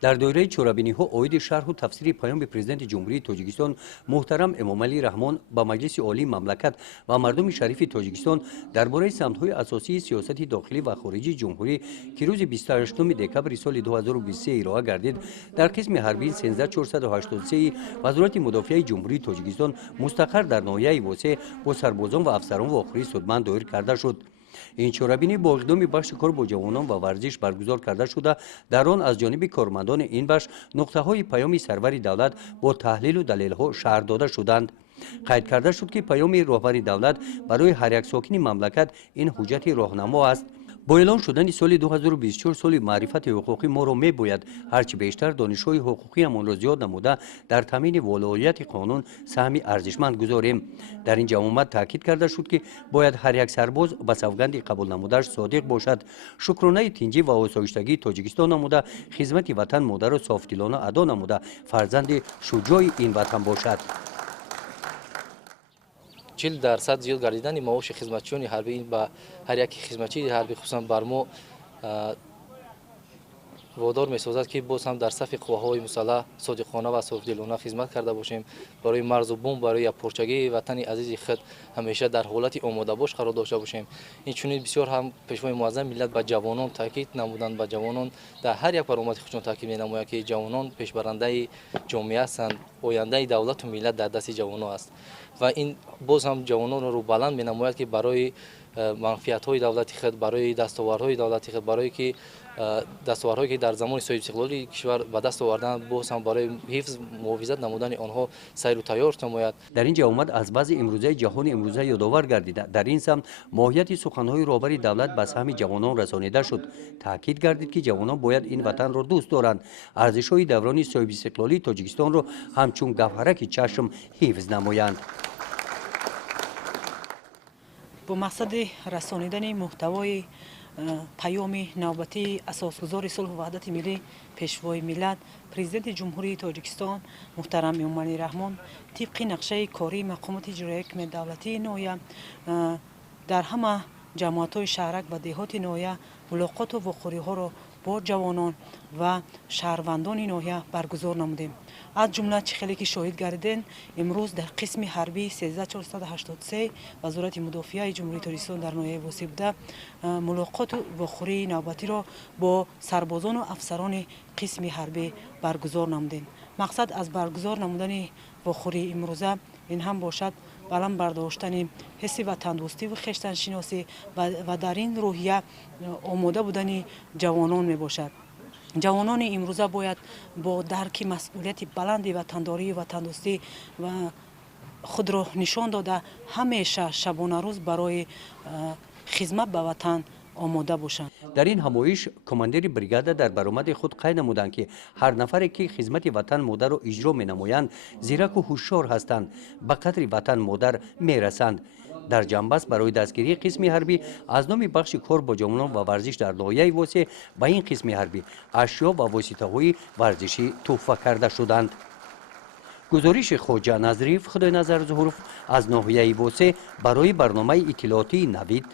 در دوره چورابینی‌ها اوید شرح و تفسیر پیام پرزیدنت جمهوری تاجیکستان محترم امامعلی رحمان با مجلس عالی مملکت و مردم شریف تاجیکستان درباره سمت‌های اساسی سیاست داخلی و خارجی جمهوری که روز 28 دکبر سال 2023 ارائه گردید در قسم حربی 13483 وزارت مدافع جمهوری تاجیکستان مستقر در ناحیه واسه با سربازان و افسران واقعی سودمند دایر کرده شد. این چورابینی با اقدام بخش کار با جوانان و ورزش برگزار کرده شده در آن از جانب کارمندان این بخش نقطه های پیام سرور دولت با تحلیل و دلیل ها شرح داده شدند. قید کرده شد که پیام رهبر دولت برای هر یک ساکن مملکت این حجت راهنما است. با اعلان شدن سال 2024 سال معرفت حقوقی ما را می باید هرچی بیشتر دانش‌های حقوقی امان را زیاد نموده در تامین ولایت قانون سهمی ارزشمند گذاریم. در این جمعیت تاکید کرده شد که باید هر یک سرباز به سوگند قبول نموده‌اش صادق باشد، شکرانه تنجی و آسایشگی تاجیکستان نموده، خدمت وطن مادر و صافدلانه ادا نموده فرزند شجاع این وطن باشد. 40% زیاد گردیدن معاش خدمتچیان حربی این با هر یک خدمتچی حربی خصوصا بر ما وادار می‌سازد که باز هم در صف قواهای مسلح صادقانه و صافدلانه خدمت کرده باشیم، برای مرز و بوم برای پرچگی وطن عزیز خود همیشه در حالت آماده باش قرار داشته باشیم. این چنین بسیار هم پیشوای معظم ملت به جوانان تاکید نمودند، به جوانان در هر یک برآمد خودشون تاکید می‌نماید که جوانان پیشبرنده جامعه هستند، آینده دولت و ملت در دست جوانان است و این باز هم جوانان رو بلند می‌نماید که برای منفعت‌های دولتی خود، برای دستاوردهای دولتی خود، برای که دستاوردهایی که در زمان صاحب استقلالی کشور به دست آوردن باز هم برای حفظ محافظت نمودن آنها سیر و تیار نماید. در این جمعیت از بعض امروزه جهان امروزه یادآور گردیده در این سمت ماهیت سخنهای رهبر دولت به سهم جوانان رسانیده شد. تاکید گردید که جوانان باید این وطن را دوست دارند، ارزش‌های دوران صاحب استقلالی تاجیکستان را همچون گوهرک چشم حفظ نمایند. با مقصد رسانیدن محتوای پیام نوبتی اساسگزار صلح و وحدت ملی پیشوای ملت پرزیدنت جمهوری تاجیکستان محترم امامعلی رحمان طبق نقشه کاری مقامات اجرایی دولتی ناحیه در همه جماعت‌های شهرک و دهات ناحیه ملاقات و واخوری‌ها را با جوانان و شهروندان ناحیه برگزار نمودیم. از جمله چخلی که شاهد گردیدین امروز در قسم حربی 13483 وزارت مدافع جمهوری تاجیکستان در ناحیه واسی بوده ملاقات و واخوری نوبتی را با سربازان و افسران قسم حربی برگزار نمودیم. مقصد از برگزار نمودن واخوری امروزه این هم باشد بلند برداشتن حس وطن دوستی و خویشتن شناسی و در این روحیه آماده بودن جوانان می باشد. جوانان امروزه باید با درک مسئولیت بلند وطنداری و وطن دوستی و خود را نشان داده همیشه شبانه روز برای خدمت به وطن آماده باشند. در این همایش کماندر بریگاد در برآمد خود قید نمودند که هر نفری که خدمت وطن مادر را اجرا می نمایند زیرک و هوشیار هستند، به قدر وطن مادر می رسند. در جنبش برای دستگیری قسم حربی از نام بخش کار با جوانان و ورزش در ناحیه واسه به این قسم حربی اشیا و واسطه‌های ورزشی تحفه کرده شدند. گزارش خواجه نظریف خدای نظر ظهور از ناحیه واسه برای برنامه اطلاعاتی نوید